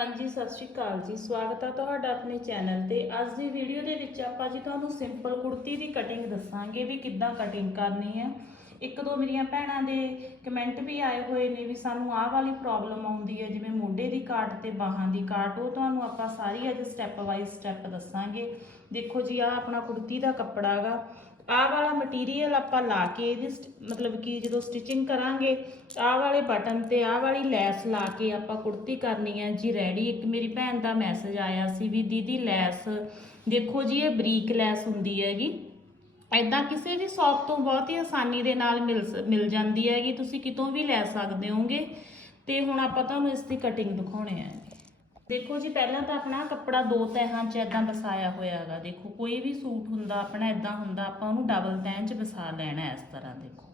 ਹਾਂਜੀ, ਸਤਿ ਸ਼੍ਰੀ ਅਕਾਲ ਜੀ। ਸਵਾਗਤ ਹੈ ਤੁਹਾਡਾ ਆਪਣੇ ਚੈਨਲ ਤੇ। ਅੱਜ ਦੀ ਵੀਡੀਓ ਦੇ ਵਿੱਚ ਆਪਾਂ ਜੀ ਤੁਹਾਨੂੰ ਸਿੰਪਲ ਕੁੜਤੀ ਦੀ ਕਟਿੰਗ ਦੱਸਾਂਗੇ ਵੀ ਕਿੱਦਾਂ ਕਟਿੰਗ ਕਰਨੀ ਹੈ ਇੱਕ ਦੋ ਮੇਰੀਆਂ ਭੈਣਾਂ ਦੇ ਕਮੈਂਟ ਵੀ ਆਏ ਹੋਏ ਨੇ ਵੀ ਸਾਨੂੰ ਆਹ ਵਾਲੀ ਪ੍ਰੋਬਲਮ ਆਉਂਦੀ ਹੈ ਜਿਵੇਂ ਮੋਢੇ ਦੀ ਕਾਟ ਤੇ ਬਾਹਾਂ ਦੀ ਕਾਟ ਉਹ ਤੁਹਾਨੂੰ ਆਪਾਂ ਸਾਰੀ ਅੱਜ ਸਟੈਪ ਬਾਈ ਸਟੈਪ ਦੱਸਾਂਗੇ। ਦੇਖੋ ਜੀ, ਆਹ ਆਪਣਾ ਕੁੜਤੀ ਦਾ ਕੱਪੜਾ ਹੈਗਾ ਆਹ ਵਾਲਾ ਮਟੀਰੀਅਲ ਆਪਾਂ ਲਾ ਕੇ ਇਹਦੀ ਸਟ- ਮਤਲਬ ਕਿ ਜਦੋਂ ਸਟਿਚਿੰਗ ਕਰਾਂਗੇ, ਆਹ ਵਾਲੇ ਬਟਨ ਤੇ ਆਹ ਵਾਲੀ ਲੈਸ ਲਾ ਕੇ ਆਪਾਂ ਕੁੜਤੀ ਕਰਨੀ ਹੈ। ਜੀ ਰੈਡੀ ਇੱਕ ਮੇਰੀ ਭੈਣ ਦਾ ਮੈਸੇਜ ਆਇਆ ਸੀ ਵੀ ਦੀਦੀ ਲੈਸ, ਦੇਖੋ ਜੀ ਇਹ ਬਰੀਕ ਲੈਸ ਹੁੰਦੀ ਹੈਗੀ। ਐਦਾਂ ਕਿਸੇ ਵੀ ਸ਼ੌਪ ਤੋਂ ਬਹੁਤ ਹੀ ਆਸਾਨੀ ਦੇ ਨਾਲ ਮਿਲ ਸ- ਮਿਲ ਜਾਂਦੀ ਹੈਗੀ। ਤੁਸੀਂ ਕਿਤੋਂ ਵੀ ਲੈ ਸਕਦੇ ਹੋਗੇ। ਤੇ ਹੁਣ ਆਪਾਂ ਤੁਹਾਨੂੰ ਇਸ ਦੀ ਕਟਿੰਗ ਦਿਖਾਉਣੇ ਆ ਦੇਖੋ ਜੀ, ਪਹਿਲਾਂ ਤਾਂ ਆਪਣਾ ਕੱਪੜਾ ਦੋ ਤਹਿਾਂ 'ਚ ਐਦਾਂ ਵਸਾਇਆ ਹੋਇਆ ਹੈਗਾ, ਦੇਖੋ, ਕੋਈ ਵੀ ਸੂਟ ਹੁੰਦਾ, ਆਪਣਾ ਐਦਾਂ ਹੁੰਦਾ, ਆਪਾਂ ਉਹਨੂੰ ਡਬਲ ਤਹਿ 'ਚ ਵਸਾ ਲੈਣਾ ਇਸ ਤਰ੍ਹਾਂ, ਦੇਖੋ।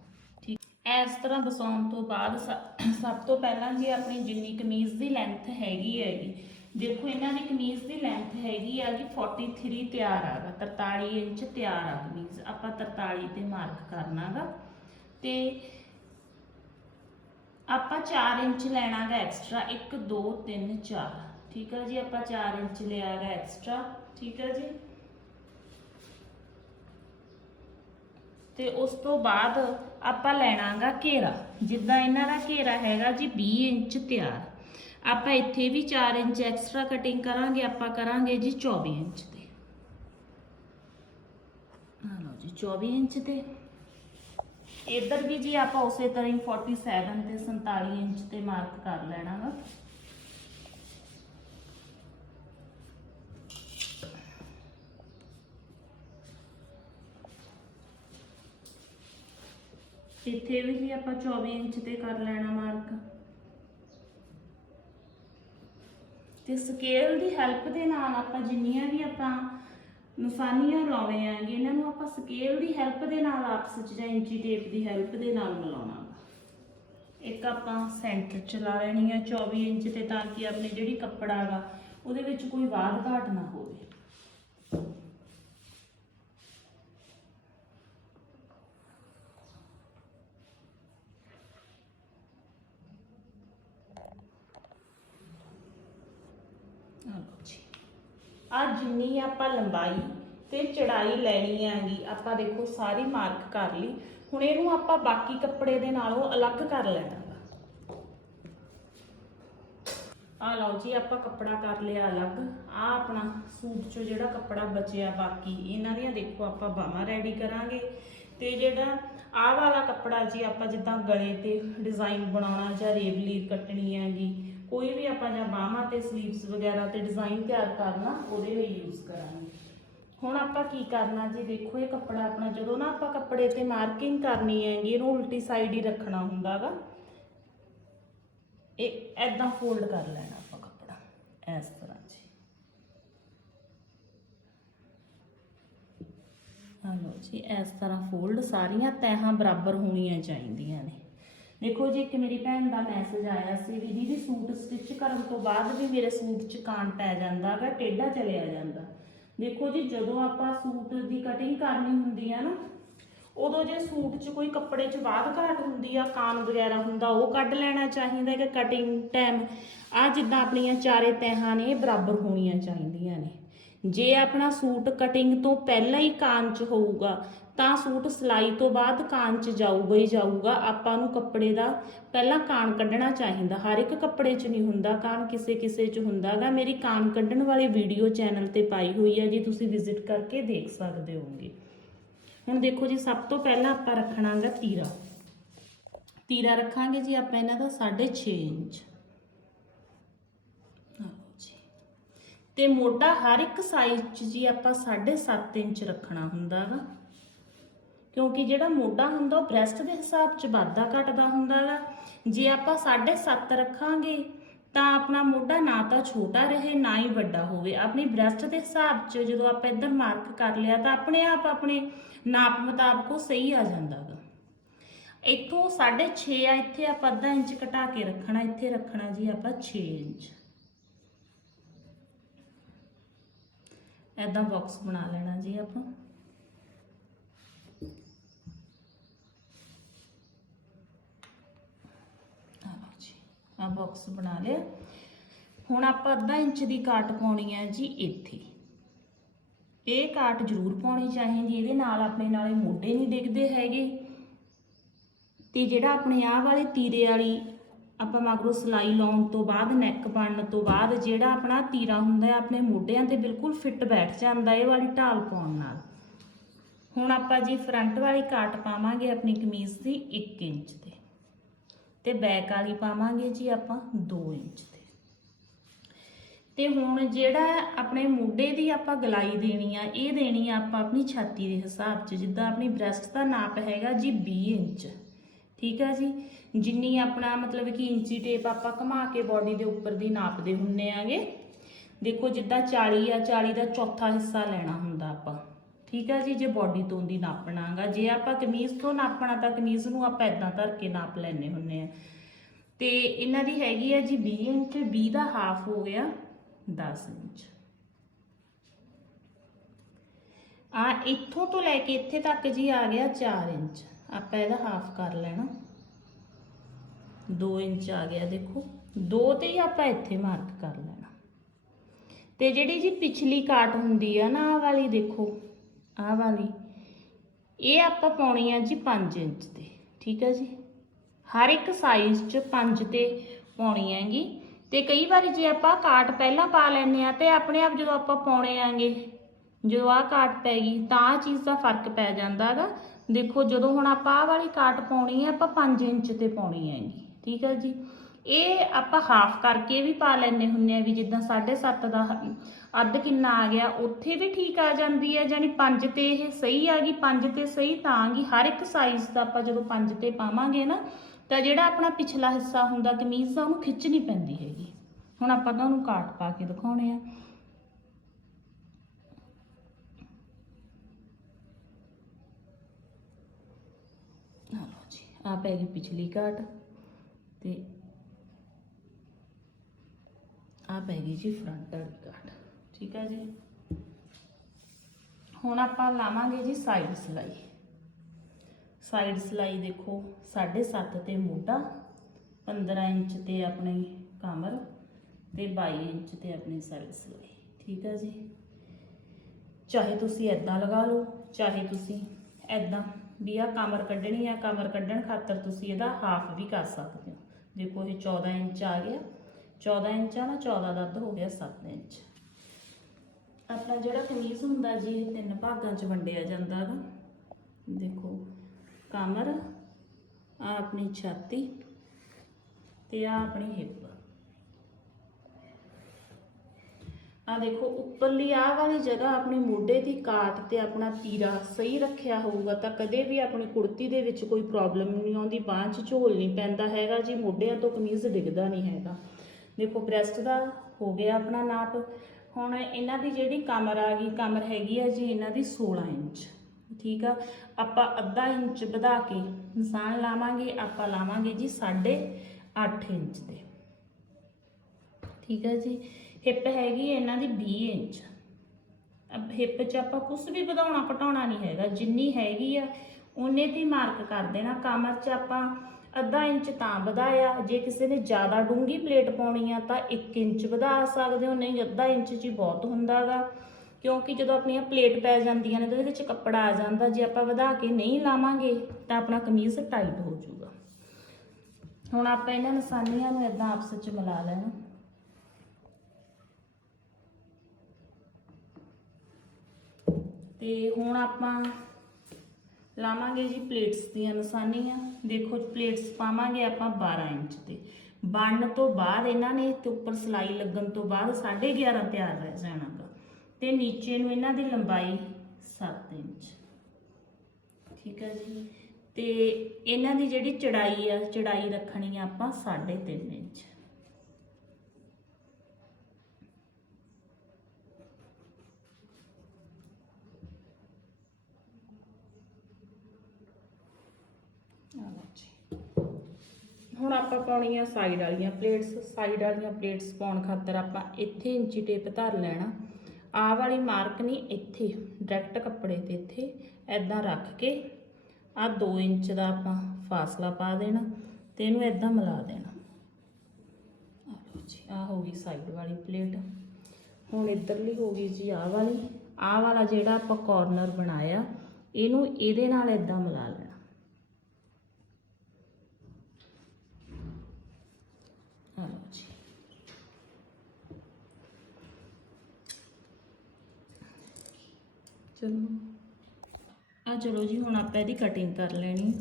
ਠੀਕ। ਇਸ ਤਰ੍ਹਾਂ ਵਸਾਉਣ ਤੋਂ ਬਾਅਦ ਸ- ਸਭ ਤੋਂ ਪਹਿਲਾਂ ਜੀ ਆਪਣੀ ਜਿੰਨੀ ਕਮੀਜ਼ ਦੀ ਲੈਂਥ ਹੈਗੀ ਹੈਗੀ, ਦੇਖੋ, ਇਹਨਾਂ ਦੀ ਕਮੀਜ਼ ਦੀ ਲੈਂਥ ਹੈਗੀ ਆ ਜੀ 43 ਤਿਆਰ ਆਗਾ 43 ਇੰਚ ਤਿਆਰ ਆ ਕਮੀਜ਼, ਆਪਾਂ 43 ਤੇ ਮਾਰਕ ਕਰਨਾਗਾ ਤੇ ਆਪਾਂ 4 ਇੰਚ ਲੈਣਾਗਾ ਐਕਸਟਰਾ 1 2 3 4 ਠੀਕ ਆ ਜੀ, ਆਪਾਂ 4 ਇੰਚ ਲਿਆ ਲਿਆਗਾ ਐਕਸਟਰਾ ਠੀਕ ਆ ਜੀ। ਤੇ ਉਸ ਤੋਂ ਬਾਅਦ ਆਪਾਂ ਲੈਣਾਗਾ ਘੇਰਾ, ਜਿੱਦਾਂ ਇਹਨਾਂ ਦਾ ਘੇਰਾ ਹੈਗਾ ਜੀ 20 ਇੰਚ ਤਿਆਰ। ਆਪਾਂ ਇੱਥੇ ਵੀ 4 ਇੰਚ ਐਕਸਟਰਾ ਕਟਿੰਗ ਕਰਾਂਗੇ, ਆਪਾਂ ਕਰਾਂਗੇ ਜੀ 24 ਇੰਚ ਤੇ। ਆ ਲਓ ਜੀ 24 ਇੰਚ ਤੇ। ਇੱਧਰ ਵੀ ਜੀ ਆਪਾਂ ਉਸੇ ਤਰ੍ਹਾਂ ਹੀ 47 ਤੇ 47 ਇੰਚ ਤੇ ਮਾਰਕ ਕਰ ਲੈਣਾ ਇੱਥੇ ਵੀ ਜੀ ਆਪਾਂ 24 ਇੰਚ ਤੇ ਕਰ ਲੈਣਾ ਮਾਰਕ ਤੇ ਸਕੇਲ ਦੀ ਹੈਲਪ ਦੇ ਨਾਲ ਆਪਾਂ ਜਿੰਨੀਆਂ ਵੀ ਆਪਾਂ ਨਿਸ਼ਾਨੀਆਂ ਲਾਉਣੇ ਆਂਗੇ ਇਹਨਾਂ ਨੂੰ ਆਪਾਂ ਸਕੇਲ ਦੀ ਹੈਲਪ ਦੇ ਨਾਲ ਆਪਸ ਵਿੱਚ ਜਾਂ ਇੰਚੀ ਟੇਪ ਦੀ ਹੈਲਪ ਦੇ ਨਾਲ ਮਿਲਾਉਣਾ ਇੱਕ ਆਪਾਂ ਸੈਂਟਰ ਚ ਲਾ ਲੈਣੀ ਆ 24 ਇੰਚ ਤੇ ਤਾਂ ਕਿ ਆਪਣੀ ਜਿਹੜੀ ਕੱਪੜਾ ਹੈਗਾ ਉਹਦੇ ਵਿੱਚ ਕੋਈ ਵਾਧ ਘਾਟ ਨਾ ਹੋਵੇ। ਆ ਜਿੰਨੀ ਆਪਾਂ ਲੰਬਾਈ ਤੇ ਚੜਾਈ ਲੈਣੀ ਹੈਗੀ, ਆਪਾਂ ਦੇਖੋ ਸਾਰੀ ਮਾਰਕ ਕਰ ਲਈ, ਹੁਣ ਇਹਨੂੰ ਆਪਾਂ ਬਾਕੀ ਕੱਪੜੇ ਦੇ ਨਾਲੋਂ ਅਲੱਗ ਕਰ ਲੈਣਾ। ਆ ਲਓ ਜੀ, ਆਪਾਂ ਕੱਪੜਾ ਕਰ ਲਿਆ ਅਲੱਗ। ਆ ਆਪਣਾ ਸੂਟ ਚੋਂ ਜਿਹੜਾ ਕੱਪੜਾ ਬਚਿਆ ਬਾਕੀ, ਇਹਨਾਂ ਦੀਆਂ ਦੇਖੋ ਆਪਾਂ ਬਾਹਾਂ ਰੈਡੀ ਕਰਾਂਗੇ। ਤੇ ਜਿਹੜਾ ਆਹ ਵਾਲਾ ਕੱਪੜਾ ਜੀ, ਆਪਾਂ ਜਿੱਦਾਂ ਗਲੇ ਤੇ ਡਿਜ਼ਾਈਨ ਬਣਾਉਣਾ ਜਾਂ ਰੇਵਲੀ ਕੱਟਣੀ ਹੈਗੀ ਕੋਈ ਵੀ ਆਪਾਂ ਜਾਂ ਬਾਹਾਂ ਤੇ ਸਲੀਵਸ ਵਗੈਰਾ ਤੇ ਡਿਜ਼ਾਈਨ ਤਿਆਰ ਕਰਨਾ, ਉਹਦੇ ਲਈ ਯੂਜ਼ ਕਰਾਂਗੇ। ਹੁਣ ਆਪਾਂ ਕੀ ਕਰਨਾ ਜੀ? ਦੇਖੋ, ਇਹ ਕੱਪੜਾ ਆਪਣਾ ਜਦੋਂ ਨਾ ਆਪਾਂ ਕੱਪੜੇ ਤੇ ਮਾਰਕਿੰਗ ਕਰਨੀ ਹੈਗੀ, ਇਹਨੂੰ ਉਲਟੀ ਸਾਈਡ ਹੀ ਰੱਖਣਾ ਹੁੰਦਾਗਾ। ਇਹ ਐਦਾਂ ਫੋਲਡ ਕਰ ਲੈਣਾ ਆਪਾਂ ਕੱਪੜਾ, ਇਸ ਤਰ੍ਹਾਂ ਜੀ। ਆ ਲਓ ਜੀ, ਇਸ ਤਰ੍ਹਾਂ ਫੋਲਡ ਸਾਰੀਆਂ ਤਹਿਾਂ ਬਰਾਬਰ ਹੋਣੀਆਂ ਚਾਹੀਦੀਆਂ ਨੇ। ਦੇਖੋ ਜੀ, ਇੱਕ ਮੇਰੀ ਭੈਣ ਦਾ ਮੈਸੇਜ ਆਇਆ ਸੀ ਵੀ ਦੀਦੀ ਸੂਟ ਸਟਿਚ ਕਰਨ ਤੋਂ ਬਾਅਦ ਵੀ ਮੇਰੇ ਸੂਟ 'ਚ ਕਾਣ ਪੈ ਜਾਂਦਾ ਗਾ, ਟੇਢਾ ਚਲਿਆ ਜਾਂਦਾ। ਦੇਖੋ ਜੀ, ਜਦੋਂ ਆਪਾਂ ਸੂਟ ਦੀ ਕਟਿੰਗ ਕਰਨੀ ਹੁੰਦੀ ਆ ਨਾ, ਉਦੋਂ ਜੇ ਸੂਟ 'ਚ ਕੋਈ ਕੱਪੜੇ 'ਚ ਬਾਦ ਘਾਟ ਹੁੰਦੀ ਆ ਕਾਨ ਵਗੈਰਾ ਹੁੰਦਾ, ਉਹ ਕੱਢ ਲੈਣਾ ਚਾਹੀਦਾ ਕਿ ਕਟਿੰਗ ਟਾਈਮ ਆ ਜਿੱਦਾਂ ਆਪਣੀਆਂ ਚਾਰੇ ਤਹਿਾਂ ਨੇ, ਇਹ ਬਰਾਬਰ ਹੋਣੀਆਂ ਚਾਹੀਦੀਆਂ ਨੇ। ਜੇ ਆਪਣਾ ਸੂਟ ਕਟਿੰਗ ਤੋਂ ਪਹਿਲਾਂ ਹੀ ਕਾਨ 'ਚ ਹੋਊਗਾ, ਤਾਂ ਸੂਟ ਸਿਲਾਈ ਤੋਂ ਬਾਅਦ ਕਾਨ 'ਚ ਜਾਊਗਾ ਹੀ ਜਾਊਗਾ। ਆਪਾਂ ਨੂੰ ਕੱਪੜੇ ਦਾ ਪਹਿਲਾਂ ਕਾਨ ਕੱਢਣਾ ਚਾਹੀਦਾ। ਹਰ ਇੱਕ ਕੱਪੜੇ 'ਚ ਨਹੀਂ ਹੁੰਦਾ ਕਾਨ ਕਿਸੇ ਕਿਸੇ 'ਚ ਹੁੰਦਾਗਾ। ਮੇਰੀ ਕਾਨ ਕੱਢਣ ਵਾਲੀ ਵੀਡੀਓ ਚੈਨਲ ਤੇ ਪਾਈ ਹੋਈ ਹੈ ਜੀ ਤੁਸੀਂ ਵਿਜ਼ਿਟ ਕਰਕੇ ਦੇਖ ਸਕਦੇ ਹੋਗੇ ਹੁਣ ਦੇਖੋ ਜੀ, ਸਭ ਤੋਂ ਪਹਿਲਾਂ ਆਪਾਂ ਰੱਖਣਾਗਾ ਤੀਰਾ। ਤੀਰਾ ਰੱਖਾਂਗੇ ਜੀ ਆਪਾਂ ਇਹਨਾਂ ਦਾ 6.5 ਇੰਚ ਆਹ ਲਓ ਜੀ ਤੇ ਮੋਢਾ ਹਰ ਇੱਕ ਸਾਈਜ਼ 'ਚ ਜੀ ਆਪਾਂ 7.5 ਇੰਚ ਰੱਖਣਾ ਹੁੰਦਾ ਵਾ। ਕਿਉਂਕਿ ਜਿਹੜਾ ਮੋਢਾ ਹੁੰਦਾ ਉਹ ਬ੍ਰੈਸਟ ਦੇ ਹਿਸਾਬ 'ਚ ਵਾਧਾ ਘਟਦਾ ਹੁੰਦਾ ਵਾ। ਜੇ ਆਪਾਂ 7.5 ਰੱਖਾਂਗੇ, ਤਾਂ ਆਪਣਾ ਮੋਢਾ ਨਾ ਤਾਂ ਛੋਟਾ ਰਹੇ, ਨਾ ਹੀ ਵੱਡਾ ਹੋਵੇ। ਆਪਣੀ ਬ੍ਰੈਸਟ ਦੇ ਹਿਸਾਬ 'ਚ ਜਦੋਂ ਆਪਾਂ ਇੱਧਰ ਮਾਰਕ ਕਰ ਲਿਆ, ਤਾਂ ਆਪਣੇ ਆਪ ਆਪਣੇ ਨਾਪ ਮੁਤਾਬਕ ਉਹ ਸਹੀ ਆ ਜਾਂਦਾ ਗਾ ਇੱਥੋਂ 6.5 ਆ, ਇੱਥੇ ਆਪਾਂ ਅੱਧਾ ਇੰਚ ਘਟਾ ਕੇ ਰੱਖਣਾ, ਇੱਥੇ ਰੱਖਣਾ ਜੀ ਆਪਾਂ 6 ਇੰਚ। ਐਦਾਂ ਬਾਕਸ ਬਣਾ ਲੈਣਾ ਜੀ ਆਪਾਂ। ਆ ਜੀ ਆ ਬਾਕਸ ਬਣਾ ਲਿਆ। ਹੁਣ ਆਪਾਂ ਅੱਧਾ ਇੰਚ ਦੀ ਕਾਟ ਪਾਉਣੀ ਹੈ ਜੀ ਇੱਥੇ। ਇਹ ਕਾਟ ਜ਼ਰੂਰ ਪਾਉਣੀ ਚਾਹੀਦੀ ਇਹਦੇ ਨਾਲ ਆਪਣੇ ਨਾਲੇ ਮੋਢੇ ਨਹੀਂ ਡਿੱਗਦੇ ਹੈਗੇ। ਤੇ ਜਿਹੜਾ ਆਪਣੇ ਆਹ ਵਾਲੇ ਤੀਰੇ ਵਾਲੀ ਆਪਾਂ ਮਗਰੋਂ ਸਲਾਈ ਲਾਉਣ ਤੋਂ ਬਾਅਦ ਨੈਕ ਬਣਨ ਤੋਂ ਬਾਅਦ ਜਿਹੜਾ ਆਪਣਾ ਤੀਰਾ ਹੁੰਦਾ ਹੈ, ਆਪਣੇ ਮੋਢਿਆਂ ਤੇ ਬਿਲਕੁਲ ਫਿੱਟ ਬੈਠ ਜਾਂਦਾ ਇਹ ਵਾਲੀ ਢਾਲ ਪਾਉਣ ਨਾਲ। ਹੁਣ ਆਪਾਂ ਜੀ ਫਰੰਟ ਵਾਲੀ ਕਾਟ ਪਾਵਾਂਗੇ ਆਪਣੀ ਕਮੀਜ਼ ਦੀ 1 ਇੰਚ ਤੇ ਤੇ ਬੈਕ ਵਾਲੀ ਪਾਵਾਂਗੇ ਜੀ ਆਪਾਂ 2 ਇੰਚ ਤੇ। ਤੇ ਹੁਣ ਜਿਹੜਾ ਆਪਣੇ ਮੋਢੇ ਦੀ ਆਪਾਂ ਗਲਾਈ ਦੇਣੀ ਆ, ਇਹ ਦੇਣੀ ਆ ਆਪਾਂ ਆਪਣੀ ਛਾਤੀ ਦੇ ਹਿਸਾਬ 'ਚ, ਜਿੱਦਾਂ ਆਪਣੀ ਬ੍ਰੈਸਟ ਦਾ ਨਾਪ ਹੈਗਾ ਜੀ 20 ਇੰਚ। ਠੀਕ ਆ ਜੀ? ਜਿੰਨੀ ਆਪਣਾ ਮਤਲਬ ਕਿ ਇੰਚੀ ਟੇਪ ਆਪਾਂ ਘੁਮਾ ਕੇ ਬਾਡੀ ਦੇ ਉੱਪਰ ਦੀ ਨਾਪਦੇ ਹੁੰਨੇ ਆਗੇ। ਦੇਖੋ ਜਿੱਦਾਂ 40 ਆ 40 ਦਾ ਚੌਥਾ ਹਿੱਸਾ ਲੈਣਾ ਹੁੰਦਾ ਆਪਾਂ। ਠੀਕ ਆ ਜੀ? ਜੇ ਬਾਡੀ ਤੋਂ ਦੀ ਨਾਪਣਾਗਾ ਜੇ ਆਪਾਂ ਕਮੀਜ਼ ਤੋਂ ਨਾਪਣਾ, ਤਾਂ ਕਮੀਜ਼ ਨੂੰ ਆਪਾਂ ਇਦਾਂ ਧਰ ਕੇ ਨਾਪ ਲੈਣੇ ਹੁੰਨੇ ਆ। ਤੇ ਇਹਨਾਂ ਦੀ ਹੈਗੀ ਆ ਜੀ 20 ਇੰਚ। 20 ਦਾ ਹਾਫ ਹੋ ਗਿਆ 10 ਇੰਚ। ਆ ਇੱਥੋਂ ਤੋਂ ਲੈ ਕੇ ਇੱਥੇ ਤੱਕ ਜੀ ਆ ਗਿਆ 4 ਇੰਚ। ਆਪਾਂ ਇਹਦਾ ਹਾਫ ਕਰ ਲੈਣਾ। 2 ਇੰਚ ਆ ਗਿਆ, ਦੇਖੋ। 2 ਤੇ ਹੀ ਆਪਾਂ ਇੱਥੇ ਮਾਰਕ ਕਰ ਲੈਣਾ। ਤੇ ਜਿਹੜੀ ਜੀ ਪਿਛਲੀ ਕਾਟ ਹੁੰਦੀ ਆ ਨਾ, ਆਹ ਵਾਲੀ ਦੇਖੋ, ਆਹ ਵਾਲੀ, ਇਹ ਆਪਾਂ ਪਾਉਣੀ ਆ ਜੀ 5 ਇੰਚ ਤੇ, ਠੀਕ ਹੈ ਜੀ? ਹਰ ਇੱਕ ਸਾਈਜ਼ 'ਚ 5 ਤੇ ਪਾਉਣੀ ਹੈਗੀ। ਤੇ ਕਈ ਵਾਰੀ ਜੇ ਆਪਾਂ ਕਾਟ ਪਹਿਲਾਂ ਪਾ ਲੈਂਦੇ ਆ, ਤੇ ਆਪਣੇ ਆਪ ਜਦੋਂ ਆਪਾਂ ਪਾਉਣੇ ਆਂਗੇ, ਜਦੋਂ ਆਹ ਕਾਟ ਪੈ ਗਈ, ਤਾਂ ਆਹ ਚੀਜ਼ ਦਾ ਫ਼ਰਕ ਪੈ ਜਾਂਦਾ ਹੈਗਾ। ਦੇਖੋ, ਜਦੋਂ ਹੁਣ ਆਪਾਂ ਆਹ ਵਾਲੀ ਕਾਟ ਪਾਉਣੀ ਹੈ, ਆਪਾਂ 5 ਇੰਚ ਤੇ ਪਾਉਣੀ ਹੈਗੀ ਠੀਕ ਹੈ ਜੀ? ਇਹ ਆਪਾਂ ਹਾਫ ਕਰਕੇ ਵੀ ਪਾ ਲੈਨੇ ਹੁੰਨੇ ਆ ਵੀ ਜਿੱਦਾਂ 7.5 ਦਾ ਅੱਧ ਕਿੰਨਾ ਆ ਗਿਆ, ਉੱਥੇ ਵੀ ਠੀਕ ਆ ਜਾਂਦੀ ਹੈ, ਯਾਨੀ 5 ਤੇ ਇਹ ਸਹੀ ਆ ਗਈ 5 ਤੇ ਸਹੀ ਤਾਂ ਆ ਹਰ ਇੱਕ ਸਾਈਜ਼ ਦਾ ਆਪਾਂ ਜਦੋਂ 5 ਤੇ ਪਾਵਾਂਗੇ ਨਾ, ਤਾਂ ਜਿਹੜਾ ਆਪਣਾ ਪਿਛਲਾ ਹਿੱਸਾ ਹੁੰਦਾ, ਕਮੀਜ਼ ਦਾ, ਉਹਨੂੰ ਖਿੱਚਣੀ ਪੈਂਦੀ ਹੈਗੀ। ਹੁਣ ਆਪਾਂ ਤੁਹਾਨੂੰ ਕਾਟ ਪਾ ਕੇ ਦਿਖਾਉਣੇ ਆ ਲਓ ਜੀ ਆ ਪੈ ਗਈ ਪਿਛਲੀ ਕਾਟ ਤੇ ਆ ਪੈ ਗਈ ਜੀ ਫਰੰਟ ਵਾਲੀ ਕਾਟ ਠੀਕ ਹੈ ਜੀ? ਹੁਣ ਆਪਾਂ ਲਾਵਾਂਗੇ ਜੀ ਸਾਈਡ ਸਿਲਾਈ। ਸਾਈਡ ਸਿਲਾਈ ਦੇਖੋ 7.5 ਤੇ ਮੋਢਾ 15 ਇੰਚ ਤੇ ਆਪਣੀ ਕਮਰ ਤੇ 22 ਇੰਚ ਤੇ ਆਪਣੀ ਸਾਈਡ ਸਿਲਾਈ, ਠੀਕ ਹੈ ਜੀ? ਚਾਹੇ ਤੁਸੀਂ ਐਦਾਂ ਲਗਾ ਲਓ, ਚਾਹੇ ਤੁਸੀਂ ਐਦਾਂ ਵੀ ਆ ਕਮਰ ਕੱਢਣੀ ਆ, ਕਮਰ ਕੱਢਣ ਖਾਤਰ ਤੁਸੀਂ ਇਹਦਾ ਹਾਫ ਵੀ ਕਰ ਸਕਦੇ ਹੋ। ਦੇਖੋ ਇਹ 14 ਇੰਚ ਆ ਗਿਆ। 14 ਇੰਚ ਆ ਨਾ 14 ਦਾ ਅੱਧ ਹੋ ਗਿਆ 7 ਇੰਚ। ਆਪਣਾ ਜਿਹੜਾ ਕਮੀਜ਼ ਹੁੰਦਾ ਜੀ, ਇਹ ਤਿੰਨ ਭਾਗਾਂ 'ਚ ਵੰਡਿਆ ਜਾਂਦਾ ਹੈਗਾ ਦੇਖੋ, ਕਮਰ ਆ ਆਪਣੀ ਛਾਤੀ ਤੇ ਆ ਆਪਣੀ ਹਿੱਪ ਆ ਦੇਖੋ, ਉੱਪਰਲੀ ਆਹ ਵਾਲੀ ਜਗ੍ਹਾ ਆਪਣੀ ਮੋਢੇ ਦੀ ਕਾਟ ਤੇ ਆਪਣਾ ਤੀਰਾ ਸਹੀ ਰੱਖਿਆ ਹੋਊਗਾ ਤਾਂ ਕਦੇ ਵੀ ਆਪਣੀ ਕੁੜਤੀ ਦੇ ਵਿੱਚ ਕੋਈ ਪ੍ਰੋਬਲਮ ਨਹੀਂ ਆਉਂਦੀ, ਬਾਂਹ 'ਚ ਝੋਲ ਨਹੀਂ ਪੈਂਦਾ ਹੈਗਾ ਜੀ, ਮੋਢਿਆਂ ਤੋਂ ਕਮੀਜ਼ ਡਿੱਗਦਾ ਨਹੀਂ ਹੈਗਾ। ਦੇਖੋ ਬ੍ਰੈਸਟ ਦਾ ਹੋ ਗਿਆ ਆਪਣਾ ਨਾਪ। ਹੁਣ ਇਹਨਾਂ ਦੀ ਜਿਹੜੀ ਕਮਰ ਆ ਗਈ, ਕਮਰ ਹੈਗੀ ਆ ਜੀ ਇਹਨਾਂ ਦੀ 16 ਇੰਚ। ਠੀਕ ਆ? ਆਪਾਂ ਅੱਧਾ ਇੰਚ ਵਧਾ ਕੇ ਨਿਸ਼ਾਨ ਲਾਵਾਂਗੇ, ਆਪਾਂ ਲਾਵਾਂਗੇ ਜੀ 8.5 ਇੰਚ ਦੇ ਠੀਕ ਆ ਜੀ? ਹਿੱਪ ਹੈਗੀ ਇਹਨਾਂ ਦੀ 20 ਇੰਚ। ਅਬ ਹਿੱਪ 'ਚ ਆਪਾਂ ਕੁਝ ਵੀ ਵਧਾਉਣਾ ਘਟਾਉਣਾ ਨਹੀਂ ਹੈਗਾ, ਜਿੰਨੀ ਹੈਗੀ ਆ, ਉਹਨੇ ਤੇ ਮਾਰਕ ਕਰ ਦੇਣਾ। ਕਮਰ 'ਚ ਆਪਾਂ ਅੱਧਾ ਇੰਚ ਤਾਂ ਵਧਾਇਆ, ਜੇ ਕਿਸੇ ਨੇ ਜ਼ਿਆਦਾ ਡੂੰਗੀ ਪਲੇਟ ਪਾਉਣੀ ਆ ਤਾਂ 1 ਇੰਚ ਵਧਾ ਸਕਦੇ ਹੋ, ਨਹੀਂ ਅੱਧਾ ਇੰਚ 'ਚ ਹੀ ਬਹੁਤ ਹੁੰਦਾਗਾ ਕਿਉਂਕਿ ਜਦੋਂ ਆਪਣੀਆਂ ਪਲੇਟ ਪੈ ਜਾਂਦੀਆਂ ਨੇ ਤਾਂ ਉਹਦੇ ਵਿੱਚ ਕੱਪੜਾ ਆ ਜਾਂਦਾ। ਜੇ ਆਪਾਂ ਵਧਾ ਕੇ ਨਹੀਂ ਲਾਵਾਂਗੇ ਤਾਂ ਆਪਣਾ ਕਮੀਜ਼ ਟਾਈਟ ਹੋ ਜਾਊਗਾ। ਹੁਣ ਆਪਾਂ ਇਹਨਾਂ ਨਿਸ਼ਾਨੀਆਂ ਨੂੰ ਇਦਾਂ ਆਪਸ ਵਿੱਚ ਮਿਲਾ ਲੈਣਾ। ਤੇ ਹੁਣ ਆਪਾਂ ਲਾਵਾਂਗੇ ਜੀ ਪਲੇਟਸ ਦੀਆਂ ਨਿਸ਼ਾਨੀਆਂ। ਦੇਖੋ ਪਲੇਟਸ ਪਾਵਾਂਗੇ ਆਪਾਂ 12 ਇੰਚ ਤੇ। ਬਣਨ ਤੋਂ ਬਾਅਦ ਇਹਨਾਂ ਨੇ ਤੇ ਉੱਪਰ ਸਲਾਈ ਲੱਗਣ ਤੋਂ ਬਾਅਦ 11.5 ਤਿਆਰ ਰਹਿ ਜਾਣਾਗਾ ਤੇ ਨੀਚੇ ਨੂੰ ਇਹਨਾਂ ਦੀ ਲੰਬਾਈ 7 ਇੰਚ। ਠੀਕ ਹੈ ਜੀ? ਤੇ ਇਹਨਾਂ ਦੀ ਜਿਹੜੀ ਚੜਾਈ ਆ, ਚੜਾਈ ਰੱਖਣੀ ਆ ਆਪਾਂ 3.5 ਇੰਚ ਆ ਲਓ ਜੀ ਹੁਣ ਆਪਾਂ ਪਾਉਣੀ ਆ ਸਾਈਡ ਵਾਲੀਆਂ ਪਲੇਟਸ ਸਾਈਡ ਵਾਲੀਆਂ ਪਲੇਟਸ ਪਾਉਣ ਖਾਤਰ ਆਪਾਂ ਇੱਥੇ ਇੰਚੀ ਟੇਪ ਧਰ ਲੈਣਾ। ਆਹ ਵਾਲੀ ਮਾਰਕ ਨਹੀਂ ਇੱਥੇ ਡਾਇਰੈਕਟ ਕੱਪੜੇ ਤੇ ਇੱਥੇ ਐਦਾਂ ਰੱਖ ਕੇ ਆ 2 ਇੰਚ ਦਾ ਆਪਾਂ ਫਾਸਲਾ ਪਾ ਦੇਣਾ ਤੇ ਇਹਨੂੰ ਐਦਾਂ ਮਿਲਾ ਦੇਣਾ। ਆਹ ਜੀ ਆ ਹੋ ਗਈ ਸਾਈਡ ਵਾਲੀ ਪਲੇਟ ਹੁਣ ਇੱਧਰਲੀ ਹੋ ਗਈ ਜੀ ਆਹ ਵਾਲੀ। ਆਹ ਵਾਲਾ ਜਿਹੜਾ ਆਪਾਂ ਕਾਰਨਰ ਬਣਾਇਆ, ਇਹਨੂੰ ਇਹਦੇ ਨਾਲ ਇਦਾਂ ਮਿਲਾ ਲੈਣਾ ਆ ਲਓ ਜੀ ਚਲੋ। ਆ ਚਲੋ ਜੀ, ਹੁਣ ਆਪਾਂ ਇਹਦੀ ਕਟਿੰਗ ਕਰ ਲੈਣੀ।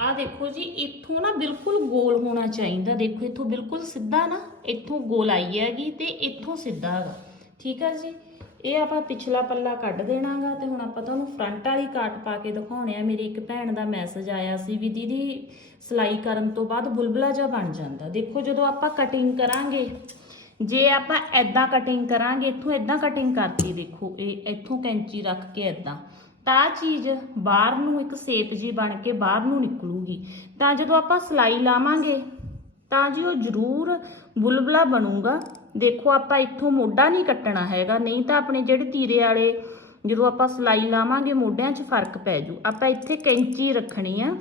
ਆ ਦੇਖੋ ਜੀ, ਇੱਥੋਂ ਨਾ ਬਿਲਕੁਲ ਗੋਲ ਹੋਣਾ ਚਾਹੀਦਾ। ਦੇਖੋ, ਇੱਥੋਂ ਬਿਲਕੁਲ ਸਿੱਧਾ ਨਾ ਇੱਥੋਂ ਗੋਲ ਆਈ ਹੈਗੀ ਤੇ ਇੱਥੋਂ ਸਿੱਧਾ ਹੈਗਾ। ਠੀਕ ਹੈ ਜੀ? ਇਹ ਆਪਾਂ ਪਿਛਲਾ ਪੱਲਾ ਕੱਢ ਦੇਣਾਗਾ ਤੇ ਹੁਣ ਆਪਾਂ ਤੁਹਾਨੂੰ ਫਰੰਟ ਵਾਲੀ ਕਾਟ ਪਾ ਕੇ ਦਿਖਾਉਣੇ ਆ। ਮੇਰੀ ਇੱਕ ਭੈਣ ਦਾ ਮੈਸੇਜ ਆਇਆ ਸੀ ਵੀ ਦੀਦੀ, ਸਿਲਾਈ ਕਰਨ ਤੋਂ ਬਾਅਦ ਬੁਲਬੁਲਾ ਜਿਹਾ ਬਣ ਜਾਂਦਾ। ਦੇਖੋ ਜਦੋਂ ਆਪਾਂ ਕਟਿੰਗ ਕਰਾਂਗੇ, ਜੇ ਆਪਾਂ ਐਦਾਂ ਕਟਿੰਗ ਕਰਾਂਗੇ, ਇੱਥੋਂ ਐਦਾਂ ਕਟਿੰਗ ਕਰਤੀ ਦੇਖੋ, ਇਹ ਇੱਥੋਂ ਕੈਂਚੀ ਰੱਖ ਕੇ ਐਦਾਂ ਤਾਂ ਆਹ ਚੀਜ਼ ਬਾਹਰ ਨੂੰ ਇੱਕ ਸੇਪ ਜੀ ਬਣ ਕੇ ਬਾਹਰ ਨੂੰ ਨਿਕਲੂਗੀ। ਤਾਂ ਜਦੋਂ ਆਪਾਂ ਸਲਾਈ ਲਾਵਾਂਗੇ, ਤਾਂ ਜੀ ਉਹ ਜ਼ਰੂਰ ਬੁਲਬੁਲਾ ਬਣੂਗਾ। ਦੇਖੋ, ਆਪਾਂ ਇੱਥੋਂ ਮੋਢਾ ਨਹੀਂ ਕੱਟਣਾ ਹੈਗਾ। ਨਹੀਂ ਤਾਂ ਆਪਣੇ ਜਿਹੜੇ ਤੀਰੇ ਵਾਲੇ, ਜਦੋਂ ਆਪਾਂ ਸਲਾਈ ਲਾਵਾਂਗੇ, ਮੋਢਿਆਂ 'ਚ ਫ਼ਰਕ ਪੈ ਜੂ। ਆਪਾਂ ਇੱਥੇ ਕੈਂਚੀ ਰੱਖਣੀ ਆ।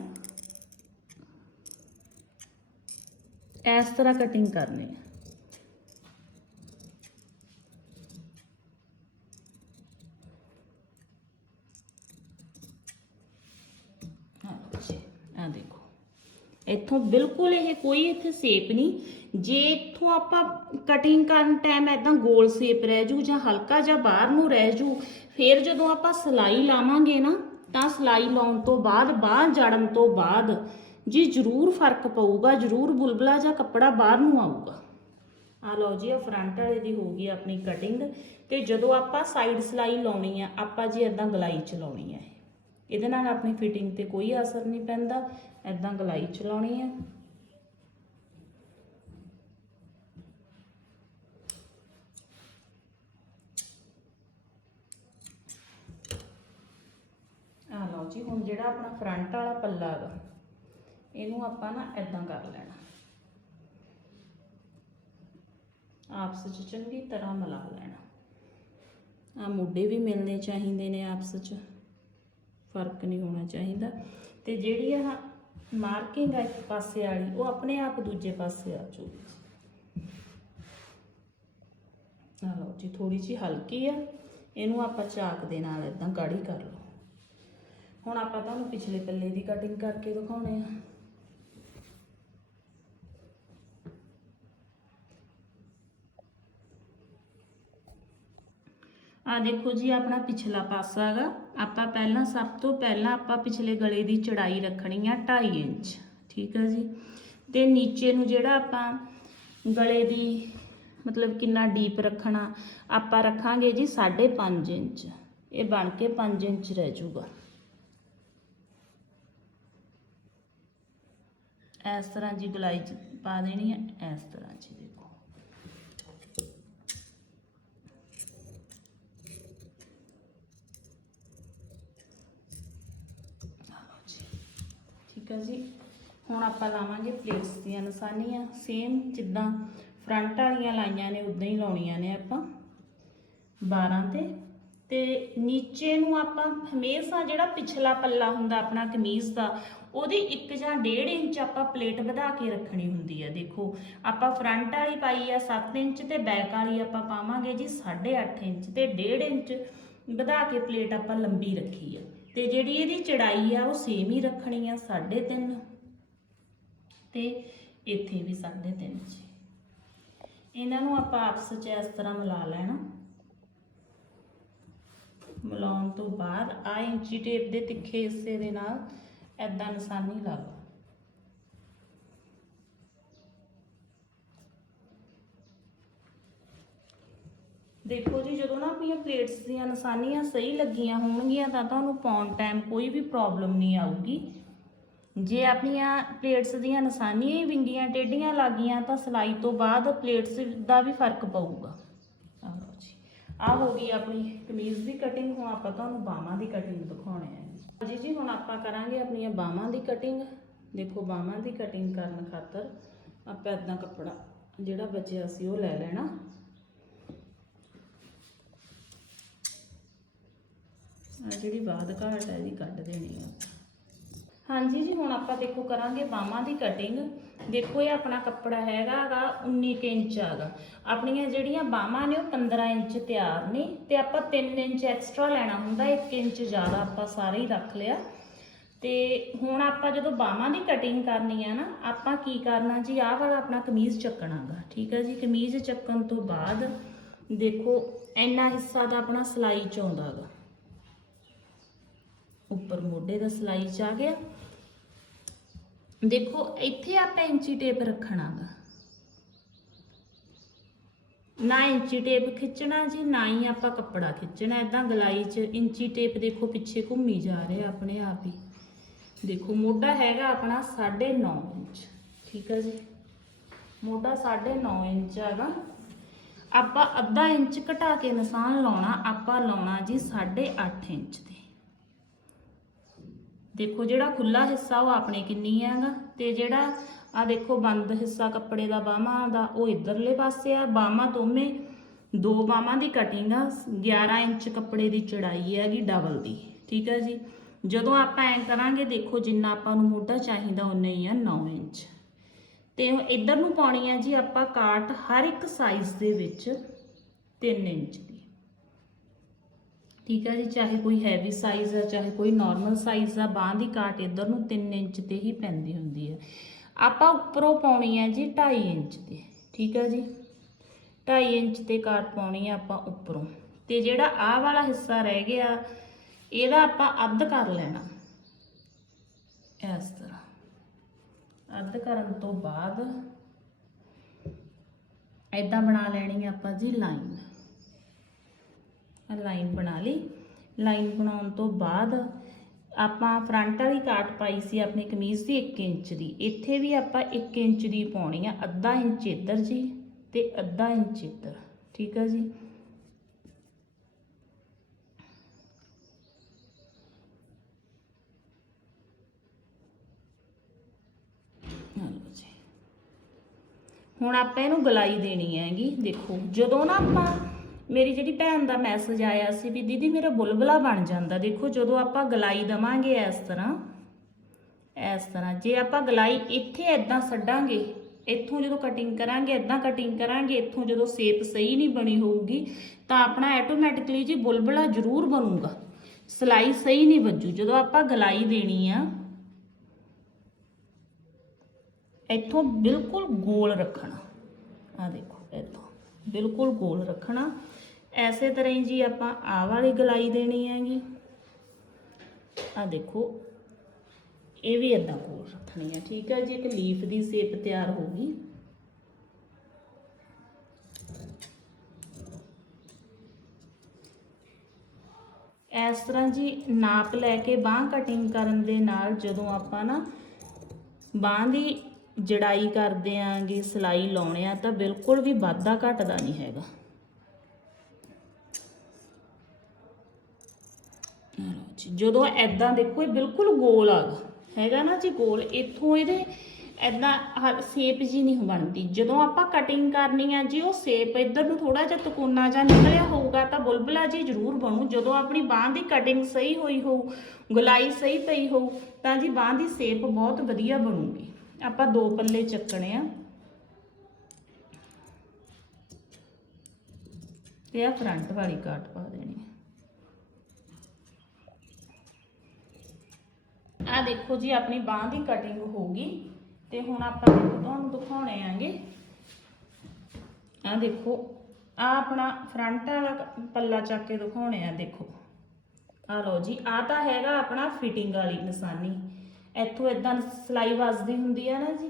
ਇਸ ਤਰ੍ਹਾਂ ਕਟਿੰਗ ਕਰਨੀ ਆ। ਆ ਦੇਖੋ। ਇੱਥੋਂ ਬਿਲਕੁਲ ਇਹ ਕੋਈ ਇੱਥੇ ਸੇਪ ਨਹੀਂ। ਜੇ ਇੱਥੋਂ ਆਪਾਂ ਕਟਿੰਗ ਕਰਨ ਟਾਈਮ ਐਦਾਂ ਗੋਲ ਸੇਪ ਰਹਿ ਜੂ ਜਾਂ ਹਲਕਾ ਜਾਂ ਬਾਹਰ ਨੂੰ ਰਹਿ ਜੂ, ਫਿਰ ਜਦੋਂ ਆਪਾਂ ਸਲਾਈ ਲਾਵਾਂਗੇ ਨਾ, ਤਾਂ ਸਲਾਈ ਲਾਉਣ ਤੋਂ ਬਾਅਦ ਬਾਹਰ ਜੜਨ ਤੋਂ ਬਾਅਦ ਜੀ ਜ਼ਰੂਰ ਫ਼ਰਕ ਪਊਗਾ, ਜ਼ਰੂਰ ਬੁਲਬੁਲਾ ਜਾਂ ਕੱਪੜਾ ਬਾਹਰ ਨੂੰ ਆਊਗਾ। ਆ ਲਓ ਜੀ ਇਹ ਫਰੰਟ ਵਾਲੇ ਦੀ ਹੋ ਗਈ ਆਪਣੀ ਕਟਿੰਗ ਤੇ ਜਦੋਂ ਆਪਾਂ ਸਾਈਡ ਸਲਾਈ ਲਾਉਣੀ ਆ, ਆਪਾਂ ਜੀ ਇਦਾਂ ਗਲਾਈ ਚ ਲਾਉਣੀ ਆ ਇਹਦੇ ਨਾਲ ਆਪਣੀ ਫਿਟਿੰਗ ਤੇ ਕੋਈ ਅਸਰ ਨਹੀਂ ਪੈਂਦਾ ਇਦਾਂ ਗਲਾਈ ਚਲਾਉਣੀ ਹੈ ਆ ਲਓ ਜੀ, ਹੁਣ ਜਿਹੜਾ ਆਪਣਾ ਫਰੰਟ ਵਾਲਾ ਪੱਲਾ ਹੈਗਾ ਇਹਨੂੰ ਆਪਾਂ ਨਾ ਇਦਾਂ ਕਰ ਲੈਣਾ। ਆਪਸ ਚ ਚੰਗੀ ਤਰ੍ਹਾਂ ਮਿਲਾ ਲੈਣਾ। ਆ ਮੁੱਢੇ ਵੀ ਮਿਲਨੇ ਚਾਹੀਦੇ ਨੇ ਆਪਸ ਚ। ਫ਼ਰਕ ਨਹੀਂ ਹੋਣਾ ਚਾਹੀਦਾ। ਤੇ ਜਿਹੜੀ ਆ ਮਾਰਕਿੰਗ ਆ ਇੱਕ ਪਾਸੇ ਵਾਲੀ, ਉਹ ਆਪਣੇ ਆਪ ਦੂਜੇ ਪਾਸੇ ਆ ਜੂਗੀ ਆ ਲਓ ਜੀ ਥੋੜੀ ਜਿਹੀ ਹਲਕੀ ਆ। ਇਹਨੂੰ ਆਪਾਂ ਚਾਕ ਦੇ ਨਾਲ ਇਦਾਂ ਗਾੜੀ ਕਰ ਲਓ। ਹੁਣ ਆਪਾਂ ਤੁਹਾਨੂੰ ਪਿਛਲੇ ਪੱਲੇ ਦੀ ਕਟਿੰਗ ਕਰਕੇ ਦਿਖਾਉਣੇ ਆ। ਆ ਦੇਖੋ ਜੀ, ਆਪਣਾ ਪਿਛਲਾ ਪਾਸਾ ਹੈਗਾ। ਆਪਾਂ ਪਹਿਲਾਂ ਸਭ ਤੋਂ ਪਹਿਲਾਂ ਆਪਾਂ ਪਿਛਲੇ ਗਲੇ ਦੀ ਚੜਾਈ ਰੱਖਣੀ ਆ 2.5 ਇੰਚ, ਠੀਕ ਹੈ ਜੀ? ਤੇ ਨੀਚੇ ਨੂੰ ਜਿਹੜਾ ਆਪਾਂ ਗਲੇ ਦੀ ਮਤਲਬ ਕਿੰਨਾ ਡੀਪ ਰੱਖਣਾ, ਆਪਾਂ ਰੱਖਾਂਗੇ ਜੀ 5.5 ਇੰਚ। ਇਹ ਬਣ ਕੇ 5 ਇੰਚ ਰਹਿ ਜਾਊਗਾ। ਇਸ ਤਰ੍ਹਾਂ ਜੀ ਗਲਾਈ ਚ ਪਾ ਦੇਣੀ ਹੈ ਇਸ ਤਰ੍ਹਾਂ ਜੀ ਦੇਖੋ ਠੀਕ ਹੈ ਜੀ। ਹੁਣ ਆਪਾਂ ਲਾਵਾਂਗੇ ਪਲੇਟਸ ਦੀਆਂ ਨਿਸ਼ਾਨੀਆਂ। ਸੇਮ ਜਿੱਦਾਂ ਫਰੰਟ ਵਾਲੀਆਂ ਲਾਈਆਂ ਨੇ, ਉਦਾਂ ਹੀ ਲਾਉਣੀਆਂ ਨੇ ਆਪਾਂ। 12 ਤੇ। ਤੇ ਨੀਚੇ ਨੂੰ ਆਪਾਂ ਹਮੇਸ਼ਾ ਜਿਹੜਾ ਪਿਛਲਾ ਪੱਲਾ ਹੁੰਦਾ ਆਪਣਾ ਕਮੀਜ਼ ਦਾ, ਉਹਦੀ 1 ਜਾਂ 1.5 ਇੰਚ ਆਪਾਂ ਪਲੇਟ ਵਧਾ ਕੇ ਰੱਖਣੀ ਹੁੰਦੀ ਹੈ ਦੇਖੋ। ਆਪਾਂ ਫਰੰਟ ਵਾਲੀ ਪਾਈ ਆ 7 ਇੰਚ ਤੇ ਬੈਕ ਵਾਲੀ ਆਪਾਂ ਪਾਵਾਂਗੇ ਜੀ 8.5 ਇੰਚ ਤੇ 1.5 ਇੰਚ ਵਧਾ ਕੇ ਪਲੇਟ ਆਪਾਂ ਲੰਬੀ ਰੱਖੀ ਆ। ਤੇ ਜਿਹੜੀ ਇਹਦੀ ਚੜਾਈ ਆ ਉਹ ਸੇਮ ਹੀ ਰੱਖਣੀ ਆ 3.5 ਤੇ ਇੱਥੇ ਵੀ 3.5 ਇੰਚ ਇਹਨਾਂ ਨੂੰ ਆਪਾਂ ਆਪਸ ਵਿੱਚ ਇਸ ਤਰ੍ਹਾਂ ਮਿਲਾ ਲੈਣਾ। ਮਿਲਾਉਣ ਤੋਂ ਬਾਅਦ ਆ ਇੰਚੀ ਟੇਪ ਦੇ ਤਿੱਖੇ ਹਿੱਸੇ ਦੇ ਨਾਲ ਐਦਾਂ ਨਿਸ਼ਾਨੀ ਲਾ ਲਓ। ਦੇਖੋ ਜੀ, ਜਦੋਂ ਨਾ ਆਪਣੀਆਂ ਪਲੇਟਸ ਦੀਆਂ ਨਿਸ਼ਾਨੀਆਂ ਸਹੀ ਲੱਗੀਆਂ ਹੋਣਗੀਆਂ, ਤਾਂ ਤੁਹਾਨੂੰ ਪਾਉਣ ਟਾਈਮ ਕੋਈ ਵੀ ਪ੍ਰੋਬਲਮ ਨਹੀਂ ਆਊਗੀ। ਜੇ ਆਪਣੀਆਂ ਪਲੇਟਸ ਦੀਆਂ ਨਿਸ਼ਾਨੀਆਂ ਹੀ ਵਿੰਗੀਆਂ, ਟੇਢੀਆਂ ਲੱਗੀਆਂ, ਤਾਂ ਸਿਲਾਈ ਤੋਂ ਬਾਅਦ ਪਲੇਟਸ ਦਾ ਵੀ ਫ਼ਰਕ ਪਊਗਾ। ਆਹ ਜੀ। ਆ ਹੋ ਗਈ ਆਪਣੀ ਕਮੀਜ਼ ਦੀ ਕਟਿੰਗ ਹੁਣ ਆਪਾਂ ਤੁਹਾਨੂੰ ਬਾਹਾਂ ਦੀ ਕਟਿੰਗ ਦਿਖਾਉਣੇ ਆ ਜੀ। ਜੀ ਹੁਣ ਆਪਾਂ ਕਰਾਂਗੇ ਆਪਣੀਆਂ ਬਾਹਾਂ ਦੀ ਕਟਿੰਗ ਦੇਖੋ, ਬਾਹਾਂ ਦੀ ਕਟਿੰਗ ਕਰਨ ਖਾਤਰ ਆਪਾਂ ਇਦਾਂ ਕੱਪੜਾ ਜਿਹੜਾ ਬਚਿਆ ਸੀ ਉਹ ਲੈ ਲੈਣਾ। ਆ ਜਿਹੜੀ ਬਾਦ ਘਾਟ ਹੈ ਇਹਦੀ ਕੱਢ ਦੇਣੀ ਆ। ਹਾਂਜੀ ਜੀ, ਹੁਣ ਆਪਾਂ ਦੇਖੋ ਕਰਾਂਗੇ ਬਾਹਾਂ ਦੀ ਕਟਿੰਗ ਦੇਖੋ ਇਹ ਆਪਣਾ ਕੱਪੜਾ ਹੈਗਾ ਗਾ 19 ਕੁ ਇੰਚ ਆਗਾ। ਆਪਣੀਆਂ ਜਿਹੜੀਆਂ ਬਾਹਾਂ ਨੇ ਉਹ 15 ਇੰਚ ਤਿਆਰ ਨੇ ਤੇ ਆਪਾਂ 3 ਇੰਚ ਐਕਸਟਰਾ ਲੈਣਾ ਹੁੰਦਾ 1 ਇੰਚ ਜ਼ਿਆਦਾ ਆਪਾਂ ਸਾਰੇ ਹੀ ਰੱਖ ਲਿਆ। ਤੇ ਹੁਣ ਆਪਾਂ ਜਦੋਂ ਬਾਹਾਂ ਦੀ ਕਟਿੰਗ ਕਰਨੀ ਆ ਨਾ, ਆਪਾਂ ਕੀ ਕਰਨਾ ਜੀ, ਆਹ ਵਾਲਾ ਆਪਣਾ ਕਮੀਜ਼ ਚੱਕਣਾਗਾ ਠੀਕ ਹੈ ਜੀ? ਕਮੀਜ਼ ਚੱਕਣ ਤੋਂ ਬਾਅਦ ਦੇਖੋ, ਇੰਨਾ ਹਿੱਸਾ ਦਾ ਆਪਣਾ ਸਲਾਈ ਚ ਆਉਂਦਾਗਾ ਉੱਪਰ ਮੋਢੇ ਦਾ ਸਲਾਈ ਚ ਆ ਗਿਆ। ਦੇਖੋ, ਇੱਥੇ ਆਪਾਂ ਇੰਚੀ ਟੇਪ ਰੱਖਣਾਗਾ। ਨਾ ਇੰਚੀ ਟੇਪ ਖਿੱਚਣਾ ਜੀ, ਨਾ ਹੀ ਆਪਾਂ ਕੱਪੜਾ ਖਿੱਚਣਾ। ਇਦਾਂ ਗਲਾਈ 'ਚ ਇੰਚੀ ਟੇਪ ਦੇਖੋ ਪਿੱਛੇ ਘੁੰਮੀ ਜਾ ਰਿਹਾ ਆਪਣੇ ਆਪ ਹੀ। ਦੇਖੋ, ਮੋਢਾ ਹੈਗਾ ਆਪਣਾ 9.5 ਇੰਚ। ਠੀਕ ਹੈ ਜੀ? ਮੋਢਾ 9.5 ਇੰਚ ਹੈਗਾ। ਆਪਾਂ ਅੱਧਾ ਇੰਚ ਘਟਾ ਕੇ ਨਿਸ਼ਾਨ ਲਾਉਣਾ, ਆਪਾਂ ਲਾਉਣਾ ਜੀ 8.5 ਇੰਚ ਤੇ। ਦੇਖੋ ਜਿਹੜਾ ਖੁੱਲਾ ਹਿੱਸਾ ਉਹ ਆਪਣੇ ਕਿੰਨੀ ਹੈਗਾ, ਤੇ ਜਿਹੜਾ ਆ ਦੇਖੋ ਬੰਦ ਹਿੱਸਾ ਕੱਪੜੇ ਦਾ ਬਾਹਾਂ ਦਾ, ਉਹ ਇਧਰਲੇ ਪਾਸੇ ਆ ਬਾਹਾਂ ਦੋਵੇਂ, ਦੋ ਬਾਹਾਂ ਦੀ ਕਟਿੰਗ ਆ 11 ਇੰਚ ਕੱਪੜੇ ਦੀ ਚੜਾਈ ਹੈਗੀ ਡਬਲ ਦੀ, ਠੀਕ ਹੈ ਜੀ। ਜਦੋਂ ਆਪਾਂ ਐਂ ਕਰਾਂਗੇ, ਦੇਖੋ ਜਿੰਨਾ ਆਪਾਂ ਨੂੰ ਮੋਢਾ ਚਾਹੀਦਾ ਉਨਾ ਹੀ ਆ 9 ਇੰਚ। ਤੇ ਇਧਰ ਨੂੰ ਪਾਉਣੀ ਆ ਜੀ ਆਪਾਂ ਕਾਟ ਹਰ ਇੱਕ ਸਾਈਜ਼ ਦੇ ਵਿੱਚ 3 ਇੰਚ ਠੀਕ ਹੈ ਜੀ, ਚਾਹੇ ਕੋਈ ਹੈਵੀ ਸਾਈਜ਼ ਆ, ਚਾਹੇ ਕੋਈ ਨਾਰਮਲ ਸਾਈਜ਼ ਆ, ਬਾਹ ਦੀ ਕਾਟ ਇਧਰ ਨੂੰ 3 ਇੰਚ ਤੇ ਹੀ ਪੈਂਦੀ ਹੁੰਦੀ ਹੈ ਆਪਾਂ ਉੱਪਰੋਂ ਪਾਉਣੀ ਹੈ ਜੀ 2.5 ਇੰਚ ਤੇ, ਠੀਕ ਹੈ ਜੀ? 2.5 ਇੰਚ ਤੇ ਕਾਟ ਪਾਉਣੀ ਹੈ ਆਪਾਂ ਉੱਪਰੋਂ। ਤੇ ਜਿਹੜਾ ਆਹ ਵਾਲਾ ਹਿੱਸਾ ਰਹਿ ਗਿਆ, ਇਹਦਾ ਆਪਾਂ ਅੱਧ ਕਰ ਲੈਣਾ। ਇਸ ਤਰ੍ਹਾਂ। ਅੱਧ ਕਰਨ ਤੋਂ ਬਾਅਦ ਐਦਾਂ ਬਣਾ ਲੈਣੀ ਆਪਾਂ ਜੀ ਲਾਈਨ। ਲਾਈਨ ਬਣਾ ਲਈ। ਲਾਈਨ ਬਣਾਉਣ ਤੋਂ ਬਾਅਦ ਆਪਾਂ ਫਰੰਟ ਵਾਲੀ ਕਾਟ ਪਾਈ ਸੀ ਆਪਣੀ ਕਮੀਜ਼ ਦੀ 1 ਇੰਚ ਦੀ। ਇੱਥੇ ਵੀ ਆਪਾਂ 1 ਇੰਚ ਦੀ ਪਾਉਣੀ ਆ, ਅੱਧਾ ਇੰਚ ਇੱਧਰ ਜੀ ਤੇ ਅੱਧਾ ਇੰਚ ਇੱਧਰ, ਠੀਕ ਆ ਜੀ। ਹੁਣ ਆਪਾਂ ਇਹਨੂੰ ਗਲਾਈ ਦੇਣੀ ਹੈਗੀ, ਦੇਖੋ, ਜਦੋਂ ਨਾ ਆਪਾਂ ਮੇਰੀ ਜਿਹੜੀ ਭੈਣ ਦਾ ਮੈਸੇਜ ਆਇਆ ਸੀ ਵੀ ਦੀਦੀ ਮੇਰਾ ਬੁਲਬਲਾ ਬਣ ਜਾਂਦਾ, ਦੇਖੋ ਜਦੋਂ ਆਪਾਂ ਗਲਾਈ ਦਵਾਂਗੇ ਇਸ ਤਰ੍ਹਾਂ ਇਸ ਤਰ੍ਹਾਂ, ਜੇ ਆਪਾਂ ਗਲਾਈ ਇੱਥੇ ਐਦਾਂ ਛੱਡਾਂਗੇ ਇੱਥੋਂ ਜਦੋਂ ਕਟਿੰਗ ਕਰਾਂਗੇ ਐਦਾਂ ਕਟਿੰਗ ਕਰਾਂਗੇ, ਇੱਥੋਂ ਜਦੋਂ ਸ਼ੇਪ ਸਹੀ ਨਹੀਂ ਬਣੀ ਹੋਊਗੀ, ਤਾਂ ਆਪਣਾ ਆਟੋਮੈਟਿਕਲੀ ਜੀ ਬੁਲਬਲਾ ਜ਼ਰੂਰ ਬਣੂਗਾ, ਸਲਾਈ ਸਹੀ ਨਹੀਂ ਵੱਜੂ, ਜਦੋਂ ਆਪਾਂ ਗਲਾਈ ਦੇਣੀ ਆ, ਇੱਥੋਂ ਬਿਲਕੁਲ ਗੋਲ ਰੱਖਣਾ ਆ ਦੇਖੋ ਇੱਥੋਂ, ਬਿਲਕੁਲ ਗੋਲ ਰੱਖਣਾ ਐਸੇ ਤਰ੍ਹਾਂ ਹੀ ਜੀ ਆਪਾਂ ਆਹ ਵਾਲੀ ਗਲਾਈ ਦੇਣੀ ਹੈਗੀ। ਆ ਦੇਖੋ, ਇਹ ਵੀ ਇਦਾਂ ਕੋਲ ਰੱਖਣੀ ਹੈ ਠੀਕ ਹੈ ਜੀ? ਇੱਕ ਲੀਫ ਦੀ ਸ਼ੇਪ ਤਿਆਰ ਹੋ ਗਈ। ਇਸ ਤਰ੍ਹਾਂ ਜੀ ਨਾਪ ਲੈ ਕੇ ਬਾਹ ਕਟਿੰਗ ਕਰਨ ਦੇ ਨਾਲ ਜਦੋਂ ਆਪਾਂ ਨਾ ਬਾਹ ਦੀ ਜੜਾਈ ਕਰਦੇ ਆਂਗੇ, ਸਲਾਈ ਲਾਉਣੇ ਆ, ਤਾਂ ਬਿਲਕੁਲ ਵੀ ਵਾਧਾ ਘਟਦਾ ਨਹੀਂ ਹੈਗਾ ਆਹ ਲਓ ਜੀ, ਜਦੋਂ ਐਦਾਂ ਦੇਖੋ, ਇਹ ਬਿਲਕੁਲ ਗੋਲ ਆ ਗਾ ਹੈਗਾ ਨਾ ਜੀ ਗੋਲ। ਇੱਥੋਂ ਇਹਦੇ ਐਦਾਂ ਸ਼ੇਪ ਜੀ ਨਹੀਂ ਬਣਦੀ। ਜਦੋਂ ਆਪਾਂ ਕਟਿੰਗ ਕਰਨੀ ਆ ਜੀ, ਉਹ ਸ਼ੇਪ ਇੱਧਰ ਨੂੰ ਥੋੜਾ ਜਿਹਾ ਤਕੋਨਾ ਜਾਂ ਨਿਕਲਿਆ ਹੋਊਗਾ ਤਾਂ ਬੁਲਬੁਲਾ ਜੀ ਜ਼ਰੂਰ ਬਣੂ। ਜਦੋਂ ਆਪਣੀ ਬਾਹ ਦੀ ਕਟਿੰਗ ਸਹੀ ਹੋਈ ਹੋਊ, ਗੁਲਾਈ ਸਹੀ ਪਈ ਹੋਊ, ਤਾਂ ਜੀ ਬਾਹ ਦੀ ਸ਼ੇਪ ਬਹੁਤ ਵਧੀਆ ਬਣੂਗੀ। ਆਪਾਂ ਦੋ ਪੱਲੇ ਚੱਕਣੇ ਆ। ਤੇ ਆ ਫਰੰਟ ਵਾਲੀ ਕਾਟ ਪਾ ਦੇਣੀ ਆ ਦੇਖੋ ਜੀ, ਆਪਣੀ ਬਾਹ ਦੀ ਕਟਿੰਗ ਹੋ ਗਈ ਤੇ ਹੁਣ ਆਪਾਂ ਦੇਖੋ ਤੁਹਾਨੂੰ ਦਿਖਾਉਣੇ ਆਂਗੇ। ਆ ਦੇਖੋ ਆ ਆਪਣਾ ਫਰੰਟ ਵਾਲਾ ਪੱਲਾ ਚੱਕ ਕੇ ਦਿਖਾਉਣੇ ਆ, ਦੇਖੋ। ਆ ਲਓ ਜੀ ਆ ਤਾਂ ਹੈਗਾ ਆਪਣਾ ਫਿਟਿੰਗ ਵਾਲੀ ਨਿਸ਼ਾਨੀ। ਇੱਥੋਂ ਇਦਾਂ ਸਲਾਈ ਵੱਜਦੀ ਹੁੰਦੀ ਆ ਨਾ ਜੀ।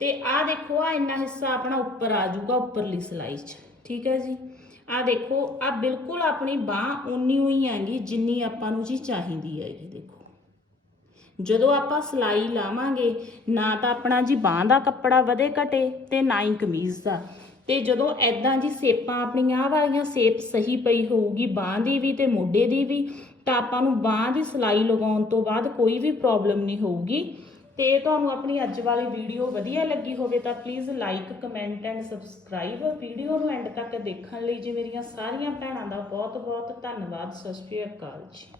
ਤੇ ਆ ਦੇਖੋ ਆ ਇੰਨਾ ਹਿੱਸਾ ਆਪਣਾ ਉੱਪਰ ਆ ਜਾਊਗਾ, ਉੱਪਰਲੀ ਸਲਾਈ 'ਚ। ਠੀਕ ਹੈ ਜੀ? ਆ ਦੇਖੋ ਆ ਬਿਲਕੁਲ ਆਪਣੀ ਬਾਹ ਉਨੀ ਹੋਈ ਹੈਗੀ ਜਿੰਨੀ ਆਪਾਂ ਨੂੰ ਜੀ ਚਾਹੀਦੀ ਹੈਗੀ, ਦੇਖੋ। ਜਦੋਂ ਆਪਾਂ ਸਲਾਈ ਲਾਵਾਂਗੇ, ਨਾ ਤਾਂ ਆਪਣਾ ਜੀ ਬਾਹ ਦਾ ਕੱਪੜਾ ਵਧੇ ਘਟੇ ਤੇ ਨਾ ਹੀ ਕਮੀਜ਼ ਦਾ। ਤੇ ਜਦੋਂ ਐਦਾਂ ਜੀ ਸੇਪਾਂ ਆਪਣੀਆਂ ਆਹ ਵਾਲੀਆਂ ਸੇਪ ਸਹੀ ਪਈ ਹੋਊਗੀ, ਬਾਹ ਦੀ ਵੀ ਤੇ ਮੋਢੇ ਦੀ ਵੀ, ਤਾਂ ਆਪਾਂ ਨੂੰ ਬਾਹ ਦੀ ਸਲਾਈ ਲਗਾਉਣ ਤੋਂ ਬਾਅਦ ਕੋਈ ਵੀ ਪ੍ਰੋਬਲਮ ਨਹੀਂ ਹੋਊਗੀ। ਤੇ ਤੁਹਾਨੂੰ ਆਪਣੀ ਅੱਜ ਵਾਲੀ ਵੀਡੀਓ ਵਧੀਆ ਲੱਗੀ ਹੋਵੇ ਤਾਂ please like comment and subscribe video ਨੂੰ ਐਂਡ ਤੱਕ ਦੇਖਣ ਲਈ ਜੀ ਮੇਰੀਆਂ ਸਾਰੀਆਂ ਭੈਣਾਂ ਦਾ ਬਹੁਤ ਬਹੁਤ ਧੰਨਵਾਦ। ਸਤਿ ਸ਼੍ਰੀ ਅਕਾਲ ਜੀ।